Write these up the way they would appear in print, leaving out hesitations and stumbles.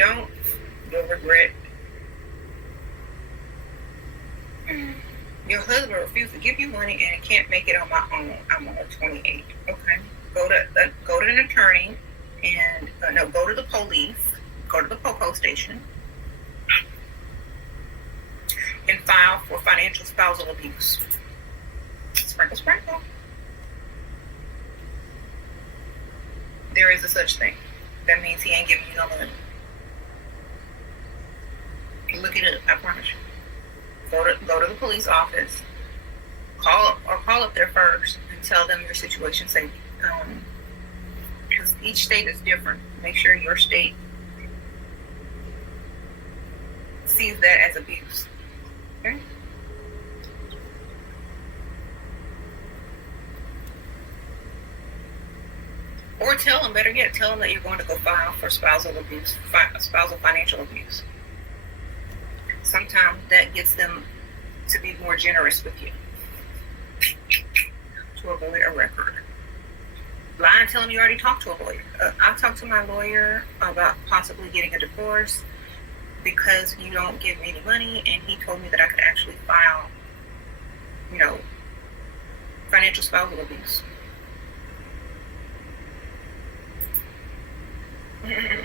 don't, you'll regret. Your husband refused to give you money and can't make it on my own. I'm on a 28. Okay. Go to an attorney and no, go to the police. Go to the POCO station and file for financial spousal abuse. Sprinkle, sprinkle. There is a such thing. That means he ain't giving you no money. Look it up. I promise you. Go to the police office. Call up there first and tell them your situation. Say, because each state is different. Make sure your state sees that as abuse. Okay? Or tell them, better yet, tell them that you're going to go file for spousal abuse, spousal financial abuse. Sometimes that gets them to be more generous with you, to avoid a record. Lie and tell them you already talked to a lawyer. I talked to my lawyer about possibly getting a divorce because you don't give me any money, and he told me that I could actually file, financial spousal abuse. And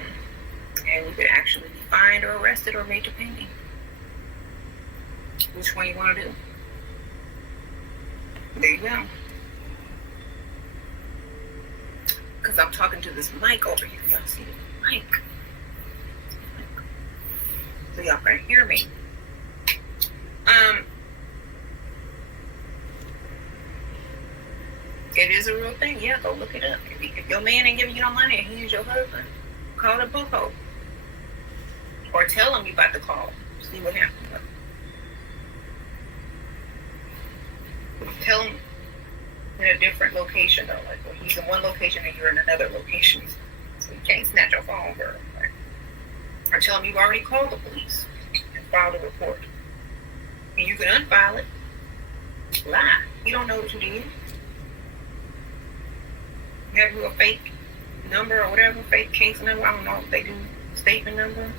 you could actually be fined or arrested or made to pay me. Which one you want to do? There you go. Because I'm talking to this mic over here. Y'all see the mic? So y'all can hear me. It is a real thing. Yeah, go look it up. If your man ain't giving you no money and he's your husband, call the POCO. Or tell him you about to call. See what happens. Tell him in a different location though. Like, well, he's in one location and you're in another location. So you can't snatch your phone, girl. Right? Or tell him you've already called the police and filed a report. And you can unfile it. Lie. You don't know what you did. Have you a fake number or whatever, fake case number. I don't know if they do statement number.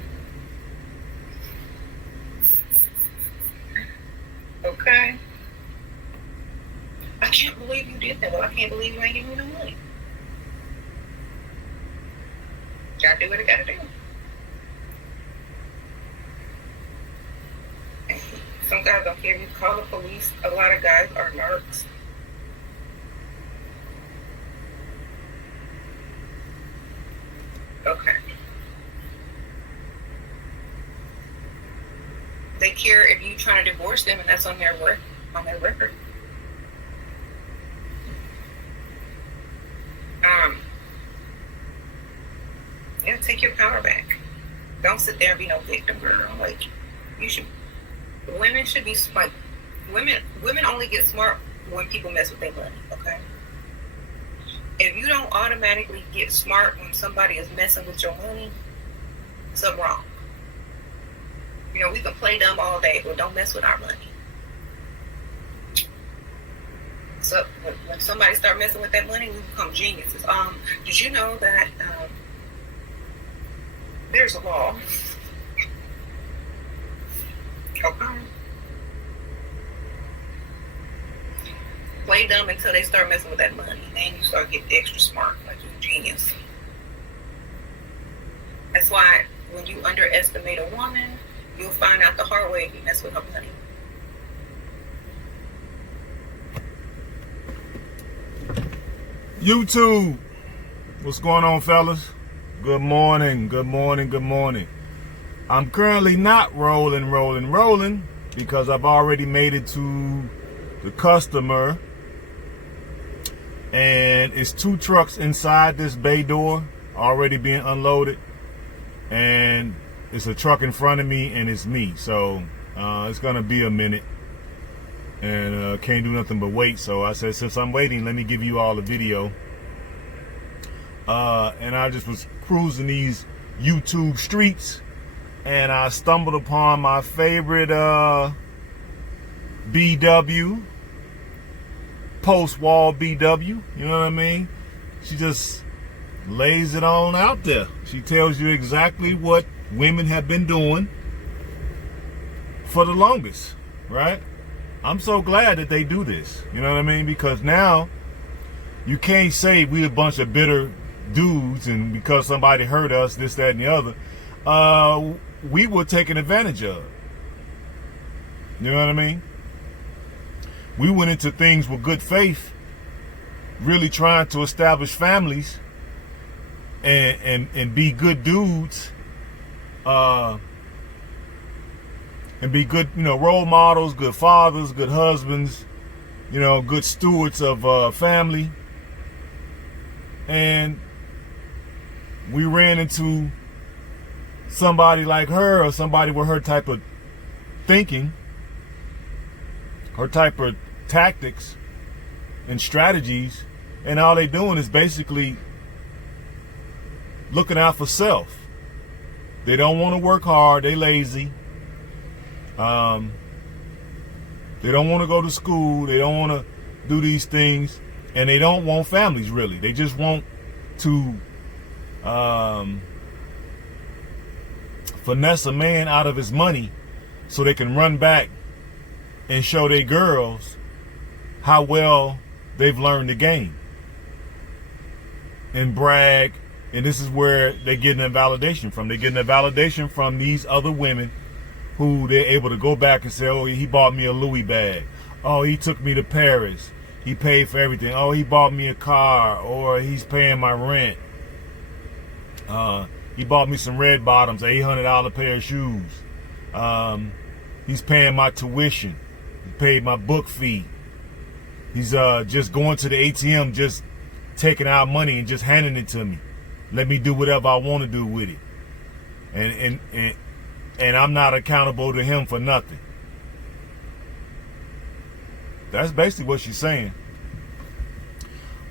Okay. I can't believe you did that. Well, I can't believe you ain't giving me no money. Gotta do what I gotta do. Some guys don't care if you call the police. A lot of guys are narcs. Okay. They care if you trying to divorce them and that's on their record. Yeah, take your power back. Don't sit there and be no victim, girl. Like, women should be like, women only get smart when people mess with their money, okay? If you don't automatically get smart when somebody is messing with your money, something wrong. We can play dumb all day, but don't mess with our money. So when somebody start messing with that money, we become geniuses. Did you know that there's a law? Okay. Play dumb until they start messing with that money. Then you start getting extra smart, like you're a genius. That's why when you underestimate a woman, you'll find out the hard way if you mess with her money. YouTube, what's going on, fellas? Good morning, good morning, good morning. I'm currently not rolling because I've already made it to the customer, and it's 2 trucks inside this bay door already being unloaded, and it's a truck in front of me and it's me. So it's gonna be a minute, and can't do nothing but wait. So I said, since I'm waiting, let me give you all a video. And I just was cruising these YouTube streets, and I stumbled upon my favorite BW, post-wall BW, you know what I mean? She just lays it on out there. She tells you exactly what women have been doing for the longest, right? I'm so glad that they do this. You know what I mean? Because now you can't say we a bunch of bitter dudes and because somebody hurt us, this, that, and the other, we were taken advantage of. You know what I mean? We went into things with good faith, really trying to establish families and be good dudes, and be good, role models, good fathers, good husbands, good stewards of family. And we ran into somebody like her, or somebody with her type of thinking, her type of tactics and strategies, and all they doing is basically looking out for self. They don't want to work hard. They lazy. They don't want to go to school. They don't want to do these things, and they don't want families really. They just want to finesse a man out of his money so they can run back and show their girls how well they've learned the game and brag. And this is where they're getting a validation from. They're getting a validation from these other women who they're able to go back and say, oh, he bought me a Louis bag. Oh, he took me to Paris. He paid for everything. Oh, he bought me a car, or he's paying my rent. He bought me some red bottoms, $800 pair of shoes. He's paying my tuition. He paid my book fee. He's just going to the ATM, just taking out money and just handing it to me. Let me do whatever I want to do with it. And I'm not accountable to him for nothing. That's basically what she's saying.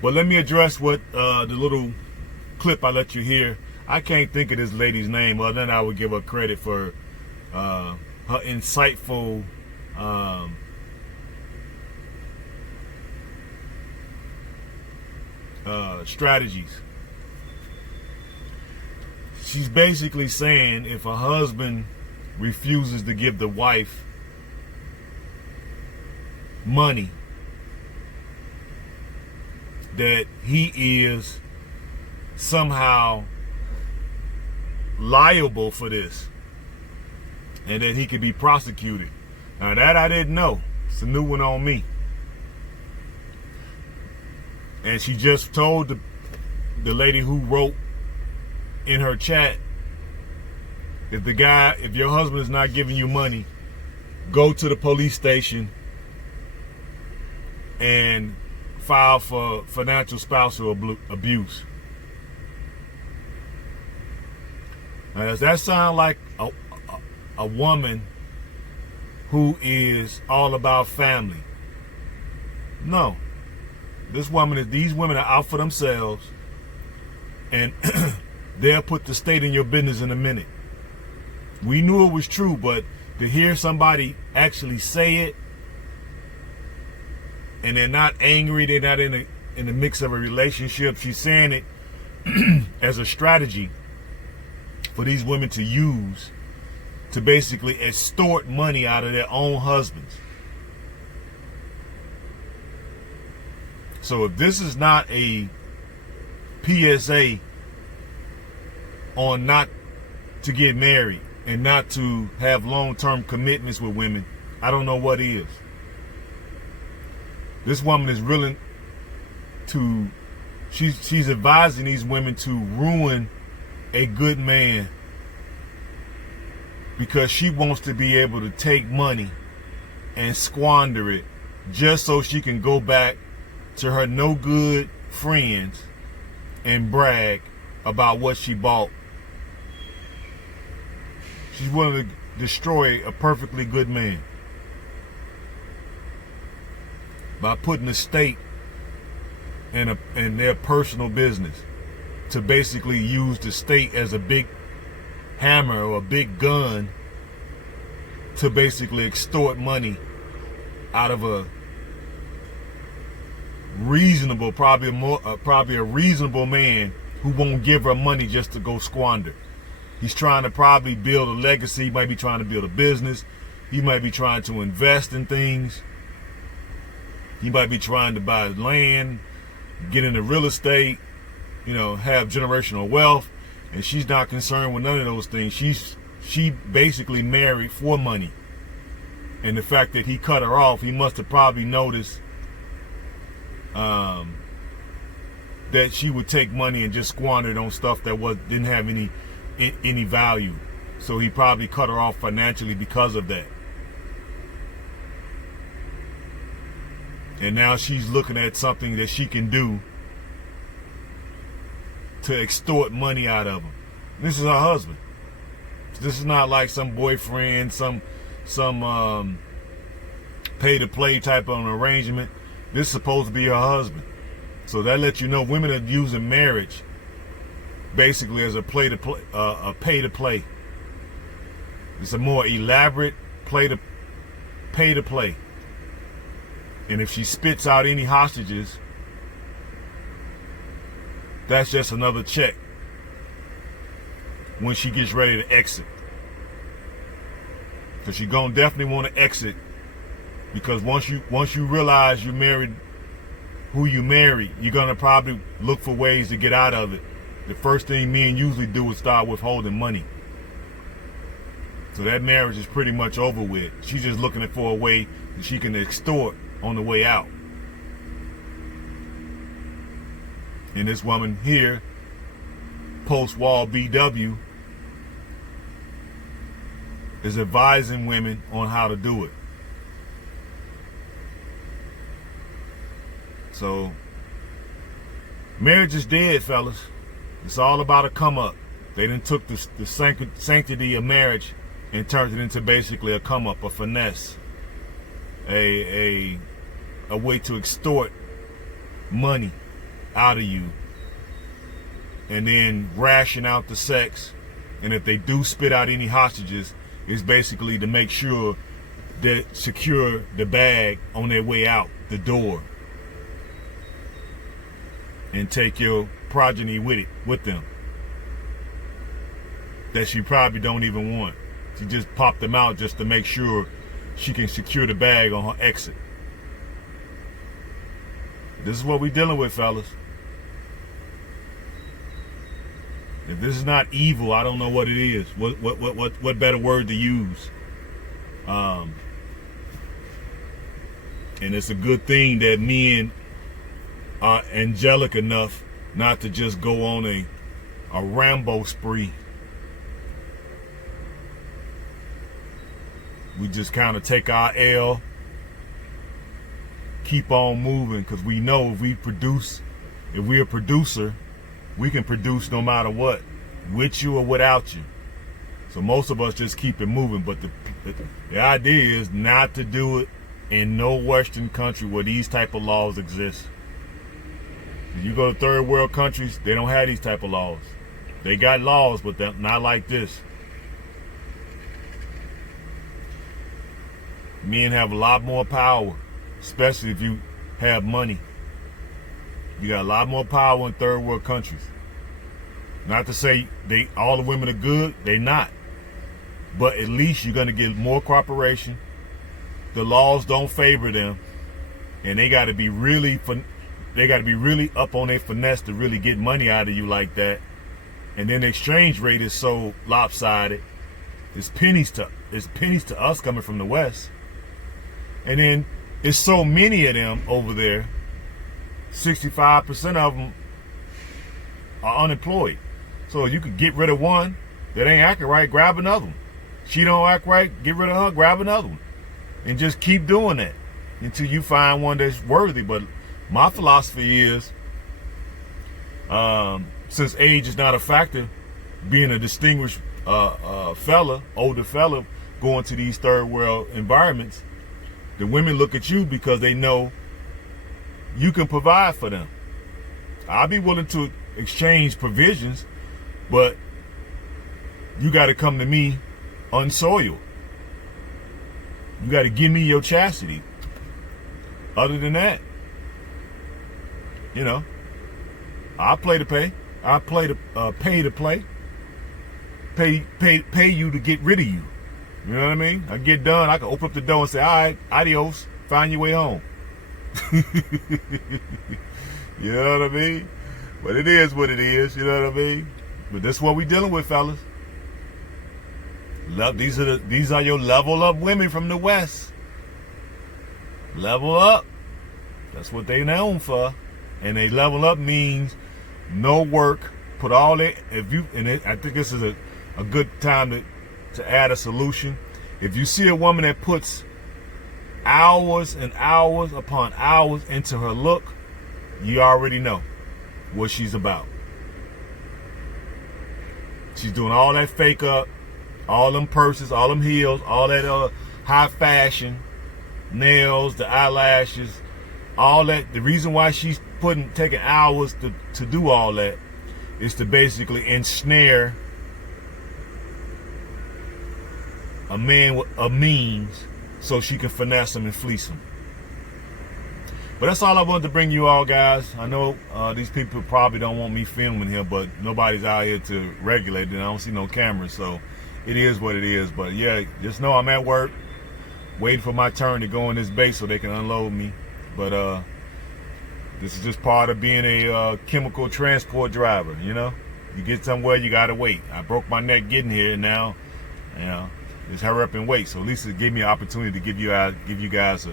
But let me address what the little clip I let you hear. I can't think of this lady's name, other than I would give her credit for her insightful strategies. She's basically saying if a husband refuses to give the wife money, that he is somehow liable for this and that he could be prosecuted. Now that I didn't know. It's a new one on me. And she just told the lady who wrote in her chat, if your husband is not giving you money, go to the police station and file for financial spousal abuse. Now, does that sound like a woman who is all about family? No. These women are out for themselves, and they'll put the state in your business in a minute. We knew it was true, but to hear somebody actually say it, and they're not angry, they're not in the mix of a relationship. She's saying it as a strategy for these women to use to basically extort money out of their own husbands. So if this is not a PSA on not to get married and not to have long-term commitments with women, I don't know what is. This woman is willing to, she's advising these women to ruin a good man because she wants to be able to take money and squander it just so she can go back to her no good friends and brag about what she bought. She's willing to destroy a perfectly good man by putting the state in their personal business, to basically use the state as a big hammer or a big gun to basically extort money out of a reasonable, probably a reasonable man who won't give her money just to go squander. He's trying to probably build a legacy. He might be trying to build a business. He might be trying to invest in things. He might be trying to buy land, get into real estate, have generational wealth. And she's not concerned with none of those things. She basically married for money. And the fact that he cut her off, he must have probably noticed that she would take money and just squander it on stuff that didn't have any value. So he probably cut her off financially because of that. And now she's looking at something that she can do to extort money out of him. This is her husband. This is not like some boyfriend, some pay-to-play type of an arrangement. This is supposed to be her husband. So that lets you know women are using marriage basically as a pay-to-play. It's a more elaborate pay-to-play. And if she spits out any hostages, that's just another check when she gets ready to exit. Because she's going to definitely want to exit. Because once you realize you married who you married, you're going to probably look for ways to get out of it. The first thing men usually do is start withholding money. So that marriage is pretty much over with. She's just looking for a way that she can extort on the way out. And this woman here, post-wall BW, is advising women on how to do it. So, marriage is dead, fellas. It's all about a come up. They done took the sanctity of marriage and turned it into basically a come up, a finesse, a way to extort money out of you, and then ration out the sex. And if they do spit out any hostages, it's basically to make sure that secure the bag on their way out the door and take your progeny with them that she probably don't even want. She just popped them out just to make sure she can secure the bag on her exit. This is what we're dealing with, fellas. If this is not evil, I don't know what it is. What better word to use? And it's a good thing that men are angelic enough not to just go on a Rambo spree. We just kind of take our L, keep on moving, because we know if we're a producer, we can produce no matter what, with you or without you. So most of us just keep it moving. But the idea is not to do it in no Western country where these type of laws exist. If you go to third world countries, they don't have these type of laws. They got laws, but they're not like this. Men have a lot more power, especially if you have money. You got a lot more power in third world countries. Not to say all the women are good, they not. But at least you're gonna get more cooperation. The laws don't favor them, and they gotta be really up on their finesse to really get money out of you like that. And then the exchange rate is so lopsided. It's pennies to us coming from the West. And then it's so many of them over there. 65% of them are unemployed. So you could get rid of one that ain't acting right, grab another one. She don't act right, get rid of her, grab another one. And just keep doing that until you find one that's worthy. But my philosophy is, since age is not a factor, being a distinguished older fella, going to these third world environments, the women look at you because they know you can provide for them. I'll be willing to exchange provisions, but you got to come to me unsoiled. You got to give me your chastity. Other than that, I'll play to pay. I'll play to pay to play. pay you to get rid of you. You know what I mean? I get done, I can open up the door and say, all right, adios, find your way home. You know what I mean? But it is what it is, you know what I mean? But that's what we dealing with, fellas. These are your level up women from the West. Level up. That's what they known for. And they level up means no work. Put all that, I think this is a good time to add a solution. If you see a woman that puts hours and hours upon hours into her look, you already know what she's about. She's doing all that fake up, all them purses, all them heels, all that high fashion, nails, the eyelashes, all that. The reason why she's taking hours to do all that is to basically ensnare a man with a means so she can finesse him and fleece him. But that's all I wanted to bring you all, guys. I know these people probably don't want me filming here, but nobody's out here to regulate it. I don't see no cameras, so it is what it is. But yeah, just know I'm at work, waiting for my turn to go in this base so they can unload me. But this is just part of being a chemical transport driver, you know? You get somewhere, you gotta wait. I broke my neck getting here, and now, you know, just hurry up and wait. So at least it gave me an opportunity to give you guys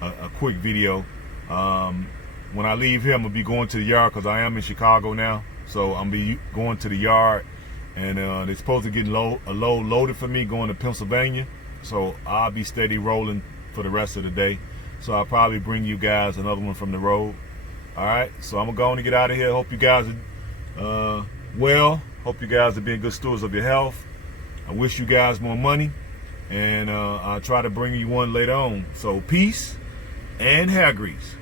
a quick video. When I leave here, I'm gonna be going to the yard because I am in Chicago now. So I'm gonna be going to the yard, and they're supposed to get a load loaded for me going to Pennsylvania. So I'll be steady rolling for the rest of the day. So I'll probably bring you guys another one from the road. All right. So I'm going to get out of here. Hope you guys are well. Hope you guys are being good stewards of your health. I wish you guys more money, and I'll try to bring you one later on. So peace and hair grease.